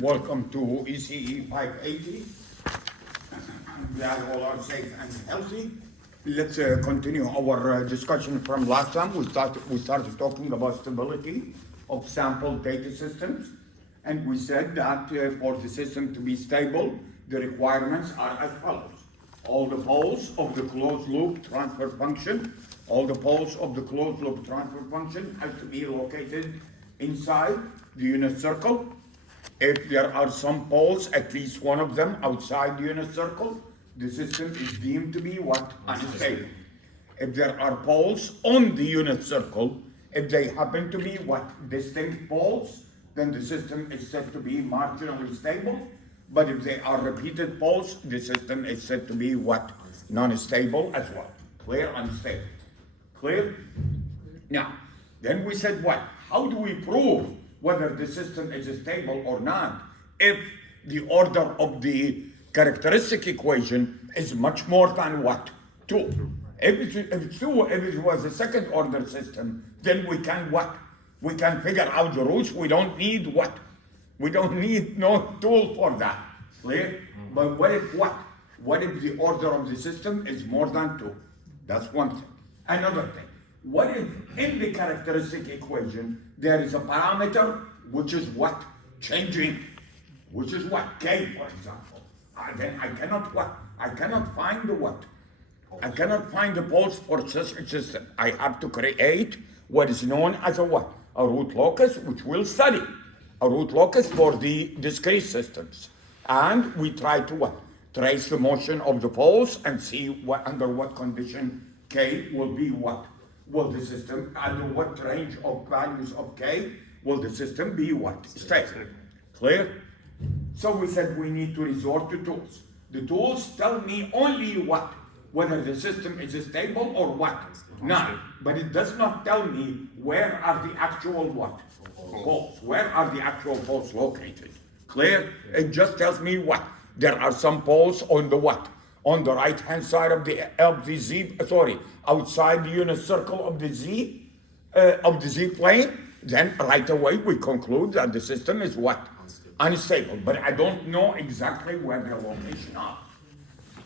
Welcome to ECE 580. I'm glad all are safe and healthy. Let's continue our discussion from last time. We started talking about stability of sample data systems, and we said that for the system to be stable, the requirements are as follows. All the poles of the closed loop transfer function, has to be located inside the unit circle. If there are some poles, at least one of them outside the unit circle, the system is deemed to be what? Unstable. If there are poles on the unit circle, if they happen to be what? Distinct poles, then the system is said to be marginally stable. But if they are repeated poles, the system is said to be what? Non-stable as well. Clear? Unstable. Clear? Now, then we said what? How do we prove whether the system is stable or not if the order of the characteristic equation is much more than what? 2. If it's 2, if it was a second order system, then we can what? We can figure out the roots. We don't need what? We don't need no tool for that. Clear? But what if what? What if the order of the system is more than 2? That's one thing. Another thing. What if in the characteristic equation there is a parameter which is what? Changing. Which is what? K, for example. Then I cannot what? I cannot find the what? I cannot find the poles for such a system. I have to create what is known as a what? A root locus, which we'll study. A root locus for the discrete systems. And we try to what? Trace the motion of the poles and see what under what condition K will be what? Will the system, under what range of values of K will the system be what? Stable. Clear? So we said we need to resort to tools. The tools tell me only what? Whether the system is stable or what? Not. But it does not tell me where are the actual what? Poles. Where are the actual poles located? Clear? It just tells me what? There are some poles on the what? On the right hand side of the Z, outside the unit circle of the Z plane, then right away we conclude that the system is what? Unstable. But I don't know exactly where their location are.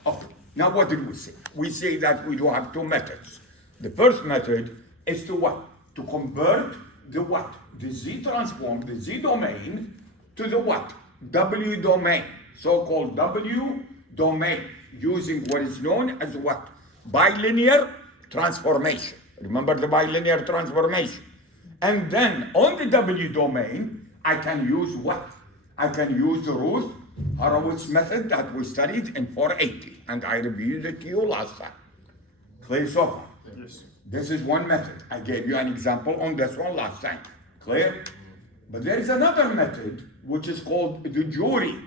Okay. Now what did we say? We say that we do have two methods. The first method is to what? To convert the what? The Z transform, the Z domain to the what? W domain. So-called W domain. Using what is known as what? Bilinear transformation. Remember the bilinear transformation. And then on the W domain, I can use what? I can use the Routh-Horowitz method that we studied in 480. And I reviewed it to you last time. Clear so far? Yes. This is one method. I gave you an example on this one last time. Clear? But there is another method which is called the jury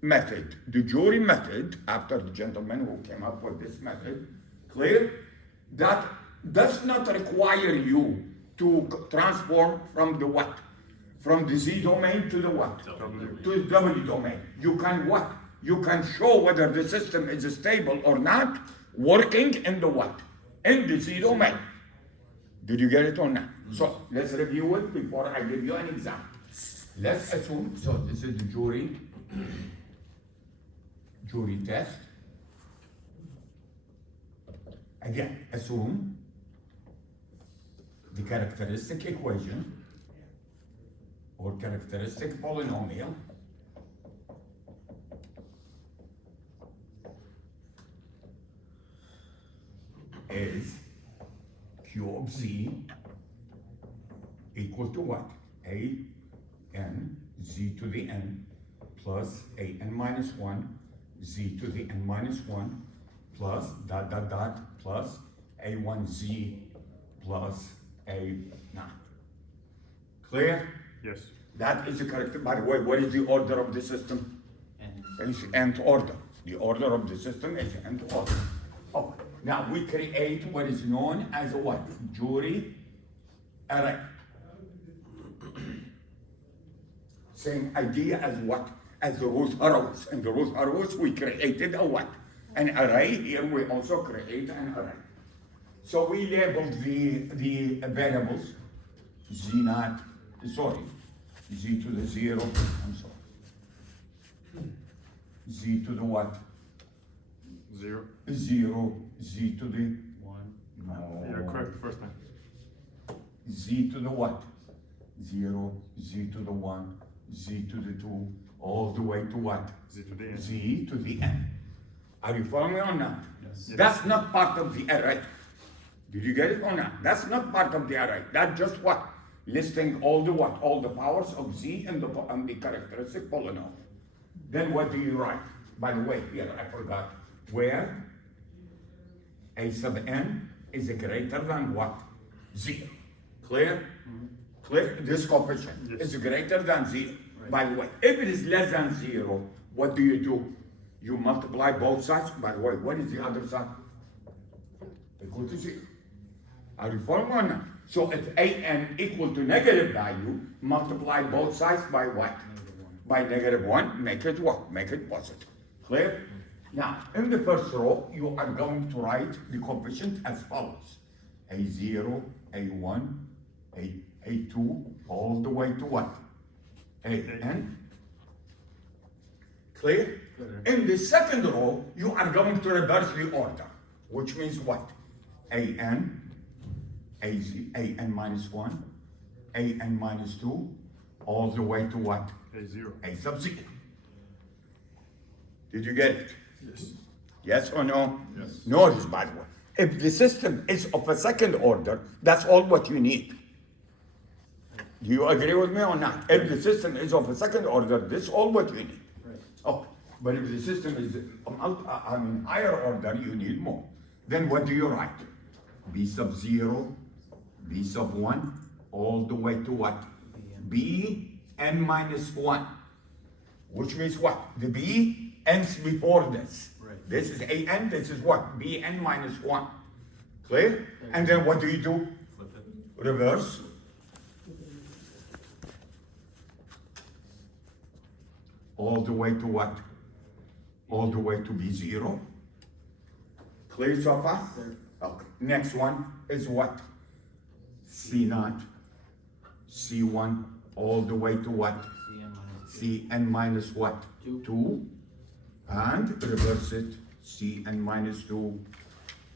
method. The jury method, after the gentleman who came up with this method, clear, that does not require you to transform from the what? From the Z domain to the what? W. To the W domain. You can what? You can show whether the system is stable or not working in the what? In the Z domain. Did you get it or not? So let's review it before I give you an example. Let's assume, so this is the jury test. Again, assume the characteristic equation or characteristic polynomial is Q of Z equal to what? A n Z to the n plus a n minus 1 Z to the n minus 1 plus dot dot dot plus a1z plus a naught. Clear? Yes. That is the character. By the way, what is the order of the system? It's nth order. The order of the system is nth order. Okay. Now we create what is known as a what? Jury array. Same idea as what? As the Routh-Horowitz. In the Routh-Horowitz, we created a what? An array. Here we also create an array. So we labeled the variables z to the 0, I'm sorry, Z to the what? 0. 0, Z to the, 1. no. Yeah, correct the first time. Z to the what? 0, Z to the 1, Z to the 2, all the way to what? Z to the N. Z to the N. Are you following me or not? Yes. That's not part of the array. Did you get it or not? That's not part of the array. That's just what? Listing all the what? All the powers of Z and the characteristic polynomial. Then what do you write? By the way, here I forgot. Where A sub N is greater than what? 0. Clear? Clear? This coefficient Yes. is greater than 0. Right. By the way, if it is less than 0, what do? You multiply both sides. By the way, what is the other side? Equal to 0. Are you following or not? So if an equal to negative value, multiply both sides by what? By -1, make it what? Make it positive. Clear? Now, in the first row, you are going to write the coefficient as follows. A0, A1, A2, all the way to what? AN. Clear? Clear. In the second row, you are going to reverse the order, which means what? AN, AN minus 1, AN minus 2, all the way to what? A0. A sub 0. Did you get it? Yes. Yes or no? Yes. Notice, by the way, if the system is of a second order, that's all what you need. Do you agree with me or not? If the system is of a second order, this is all what you need. Right. Oh, but if the system is higher order, you need more. Then what do you write? B sub 0, B sub 1, all the way to what? B n minus 1. Which means what? The B ends before this. Right. This is an, this is what? Bn minus 1. Clear? And then what do? Flip it. Reverse. All the way to what? All the way to B0. Clear so far? Clear. Okay. Next one is what? C0, C1, all the way to what? Cn minus what? 2. 2. And reverse it. Cn minus 2,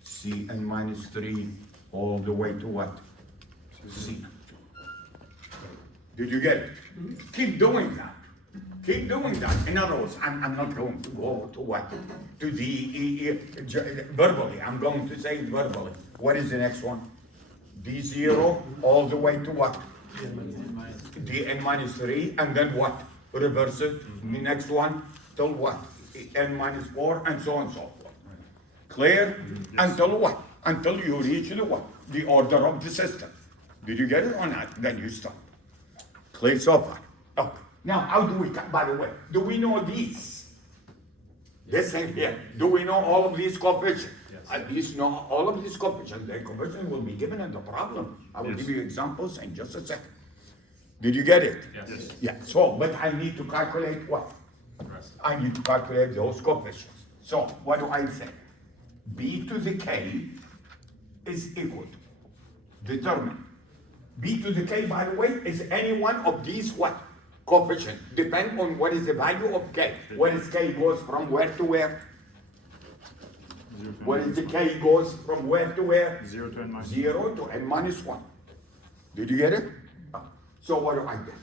Cn minus 3, all the way to what? C. Did you get it? Keep doing that. Keep doing that. In other words, I'm not going to go to what? To the verbally. I'm going to say it verbally. What is the next one? D0 all the way to what? Dn minus 3, and then what? Reverse it. The next one till what? N minus 4, and so on and so forth. Clear? Until what? Until you reach the what? The order of the system. Did you get it or not? Then you stop. Clear so far? Okay. Now, how do we, by the way, do we know these? This thing here. Do we know all of these coefficients? Yes. At least know all of these coefficients. The coefficients will be given in the problem. I will Yes. give you examples in just a second. Did you get it? Yes. Yeah. So, but I need to calculate what? I need to calculate those coefficients. So, what do I say? B to the k is equal to, determine. B to the k, by the way, is any one of these what? Coefficient. Depend on what is the value of k. What is k goes from where to where? 0 to What N. is the k goes from where to where? 0 to N minus 0 to n minus 1. Did you get it? So what do I get?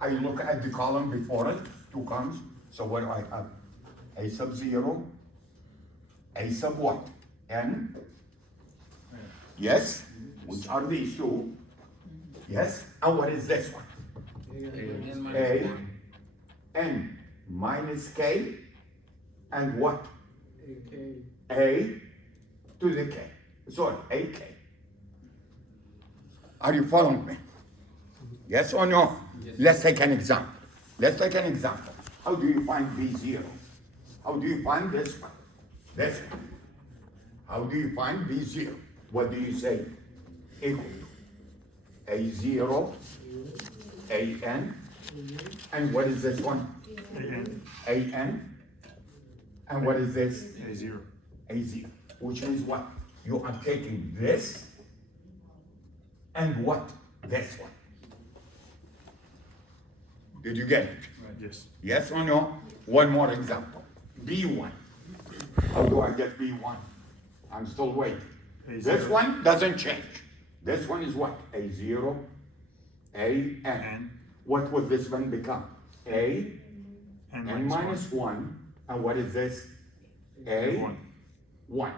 I look at the column before it, 2 columns. So what do I have? A sub 0, A sub what? N. Yes? Which are these two? Yes? And what is this one? A, N minus K, and what? A to the K. Sorry, AK. Are you following me? Yes or no? Yes. Let's take an example. Let's take an example. How do you find B0? How do you find this one? This one. How do you find B0? What do you say? Equal to A0, AN, and what is this one? AN. AN, and what is this? A0. A0, which means what? You are taking this and what? This one. Did you get it? Yes. Yes or no? One more example. B1. How do I get B1? I'm still waiting. A0. This one doesn't change. This one is what? A0, A, N. N. What would this one become? A, N N minus 1. And what is this? A, 1. 1.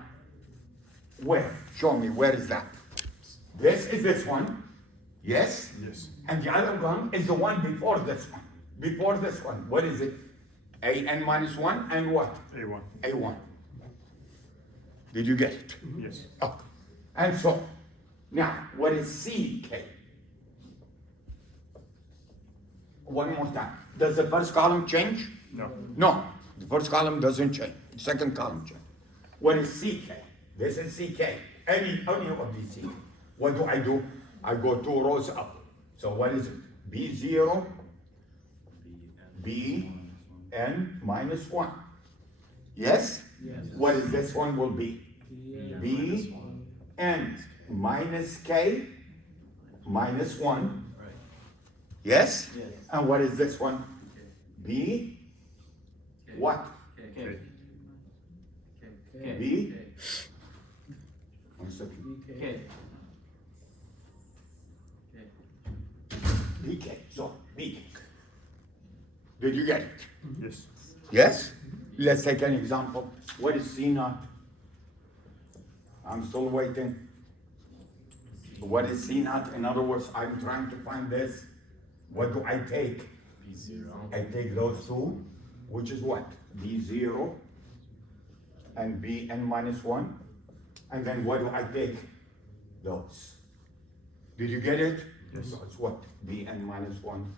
Where? Show me, where is that? This is this one. Yes? Yes. And the other one is the one before this one. Before this one. What is it? A, N minus 1 and what? A1. A1. Did you get it? Yes. Okay. And so, now, what is CK? One more time. Does the first column change? No. No, the first column doesn't change. The second column changes. What is CK? This is CK. Any of these CK. What do? I go 2 rows up. So what is it? B0, B, N minus 1. Yes? Yes. What is this one will be? B, N minus K minus 1. Right. Yes? Yes. And what is this one? B, what? K. B? One second. K. BK. So, BK. Did you get it? Yes. Yes? Let's take an example. What is C naught? I'm still waiting. What is C naught? In other words, I'm trying to find this. What do I take? B0. I take those two, which is what? B0 and Bn minus 1. And then what do I take? Those. Did you get it? Yes. So it's what? Bn minus 1.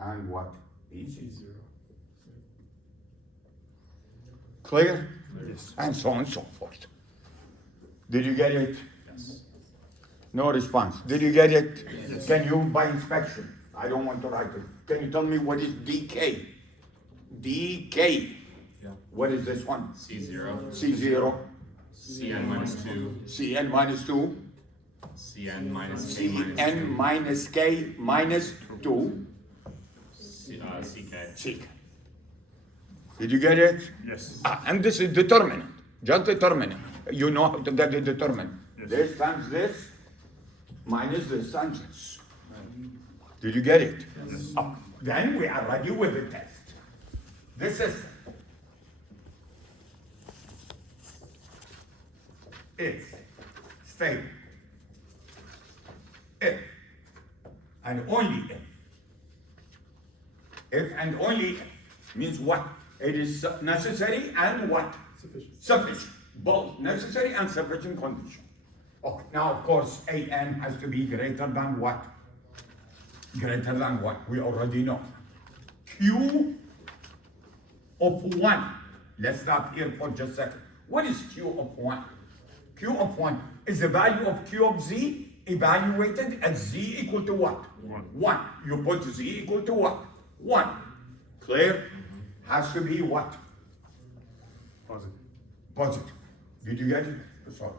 And what? B0. Clear? Yes. And so on and so forth. Did you get it? Yes. No response. Did you get it? Yes. Can you, by inspection, I don't want to write it. Can you tell me what is dk? dk. Yeah. What is this one? C0, C0, Cn minus 2, Cn minus 2, Cn minus K minus Cn minus k minus 2, 2, Ck. Ck. Did you get it? Yes. And this is determinant. Just determinant. You know how to get the determinant. Yes. This times this minus this times this. Did you get it? Yes. Then we are ready with the test. This is if stable. If and only if. If and only if means what? It is necessary and what? Sufficient. Both necessary and sufficient condition. Okay, now of course An has to be greater than what? Greater than what? We already know. Q of 1. Let's stop here for just a second. What is Q of 1? Q of 1 is the value of Q of Z evaluated at Z equal to what? 1. 1. You put Z equal to what? 1. Clear? Has to be what? Positive. Positive. Did you get it? Sorry.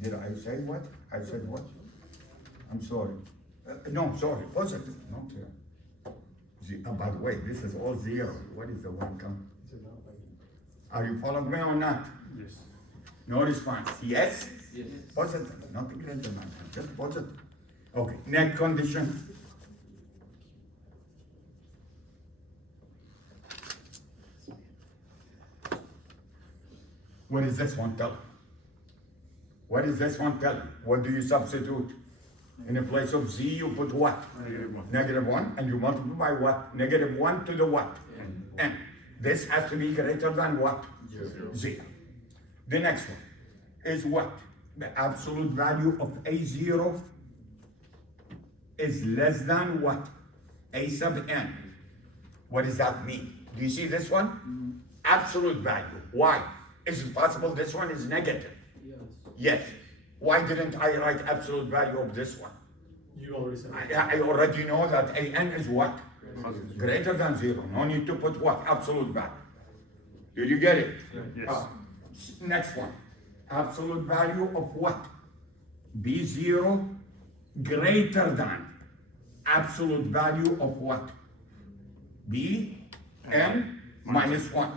Did I say what? I said what? I'm sorry. No, sorry. Positive. Not here. By the way, this is all 0. What is the 1 come? Are you following me or not? Yes. No response. Yes? Yes. Positive. Nothing greater than that. Just positive. Okay. Next condition. What does this one tell? What does this one tell? What do you substitute? In the place of Z, you put what? -1. -1, and you multiply by what? -1 to the what? N. This has to be greater than what? 0. The next one is what? The absolute value of A0 is less than what? A sub N. What does that mean? Do you see this one? Absolute value. Why? Is it possible this one is negative? Yes. Yes. Why didn't I write absolute value of this one? You already said it. I already know that AN is what? Positive. Greater than 0. No need to put what? Absolute value. Did you get it? Yes. Next one. Absolute value of what? B0 greater than absolute value of what? B, N, minus 1.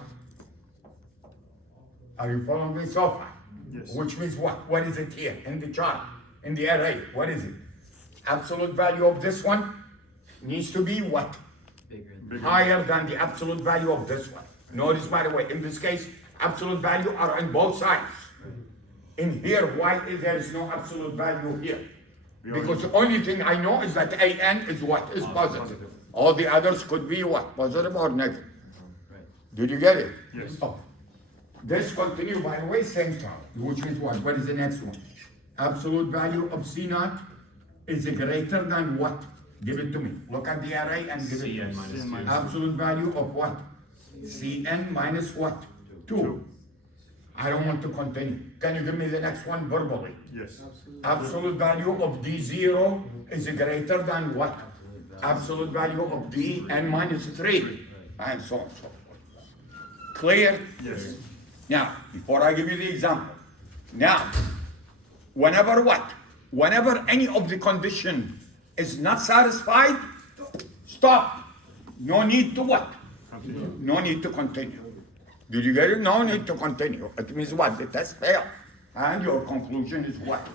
Are you following me so far? Yes. Which means what? What is it here in the chart, in the array? What is it? Absolute value of this one needs to be what? Bigger. Higher than the absolute value of this one. Notice, by the way, in this case, absolute value are on both sides. In here, why is there is no absolute value here? Because the only thing I know is that AN is what? Is positive. All the others could be what? Positive or negative. Did you get it? Yes. Oh. This continue, by the way, same term, which means what? What is the next one? Absolute value of C naught is greater than what? Give it to me. Look at the array and give it to Cn me. minus Cn 2. Absolute value of what? Cn minus what? 2. I don't want to continue. Can you give me the next one verbally? Yes. Absolute value of D0 is greater than what? Absolute value of Dn minus 3. And so on and so forth. Clear? Yes. Now, before I give you the example, now, whenever what? Whenever any of the condition is not satisfied, stop. No need to what? Continue. No need to continue. Did you get it? No need to continue. It means what? The test failed. And your conclusion is what?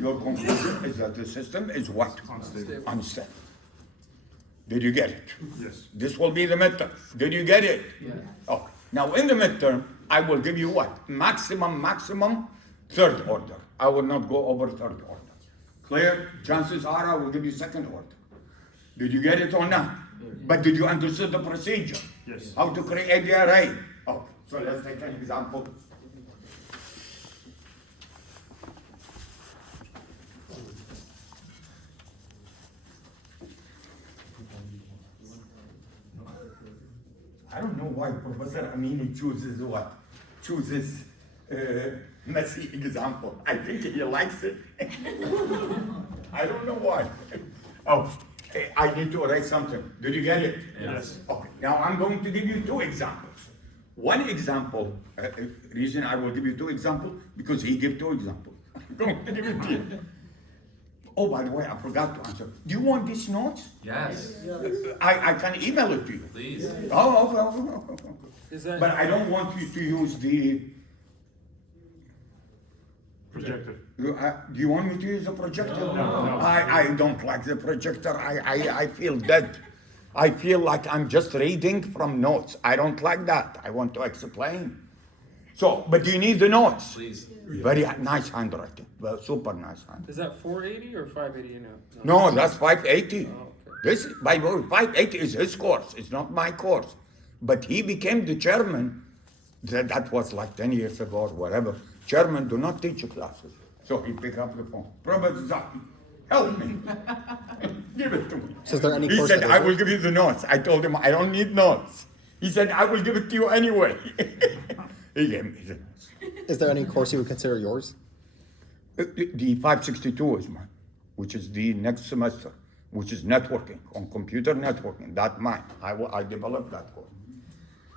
Your conclusion is that the system is what? Unstable. Unstable. Did you get it? Yes. This will be the midterm. Did you get it? Yeah. Okay. Now in the midterm, I will give you what? Maximum third order. I will not go over third order. Clear? Chances are I will give you second order. Did you get it or not? But did you understand the procedure? Yes. How to create the array? Okay. So let's take an example. I don't know why Professor Amini chooses what? Chooses messy example. I think he likes it. I don't know why. Oh, I need to write something. Did you get it? Yes. Okay, now I'm going to give you 2 examples. One example, reason I will give you 2 examples, because he gave 2 examples. I'm going to give it to you. Oh, by the way, I forgot to answer. Do you want these notes? Yes, I can email it to you. please. Oh, okay. Is that But I don't want you to use the, Projector. do you want me to use the projector? No. I don't like the projector. I feel dead. I feel like I'm just reading from notes. I don't like that. I want to explain. So, but do you need the notes? Please. Very nice handwriting. Well, super nice handwriting. is that 480 or 580? No, that's 580. Oh, okay. This, by the way, 580 is his course. It's not my course. But he became the chairman. That was like 10 years ago or whatever. Chairman do not teach classes. So he picked up the phone. Professor Zaki, help me. Give it to me. So is there any He course said, that I is will it? give you the notes. I told him, I don't need notes. He said, I will give it to you anyway. He gave me the notes. Is there any course you would consider yours? The 562 is mine, which is the next semester, which is networking, on computer networking. That's mine. I developed that course.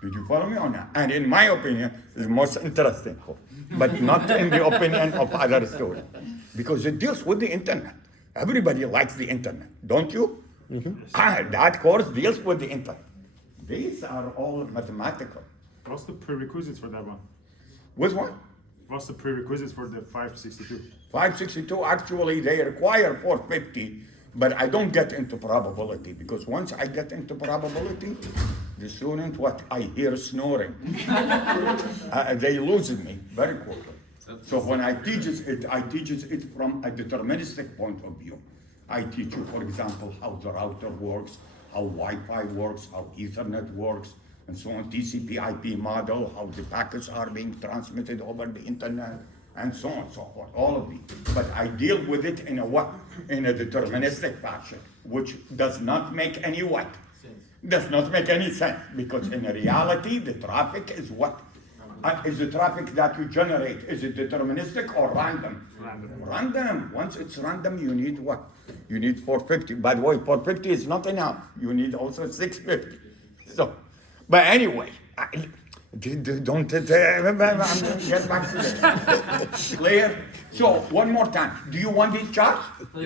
Did you follow me on that? And in my opinion, it's the most interesting course, but not in the opinion of other students, because it deals with the internet. Everybody likes the internet, don't you? That course deals with the internet. These are all mathematical. What's the prerequisites for that one? With what? What's the prerequisites for the 562? 562, actually, they require 450, but I don't get into probability, because once I get into probability, the student, what I hear snoring. They lose me very quickly. So when I teach it from a deterministic point of view. I teach you, for example, how the router works, how Wi-Fi works, how Ethernet works, and so on, TCP IP model, how the packets are being transmitted over the internet, and so on and so forth, all of these. But I deal with it in a what? In a deterministic fashion, which does not make any what? Does not make any sense, because in reality, the traffic is what? Is the traffic that you generate, is it deterministic or random? Random. Random. Once it's random, you need what? You need 450. By the way, 450 is not enough. You need also 650. So, but anyway, don't get back to that. Clear? So, one more time. Do you want these charts?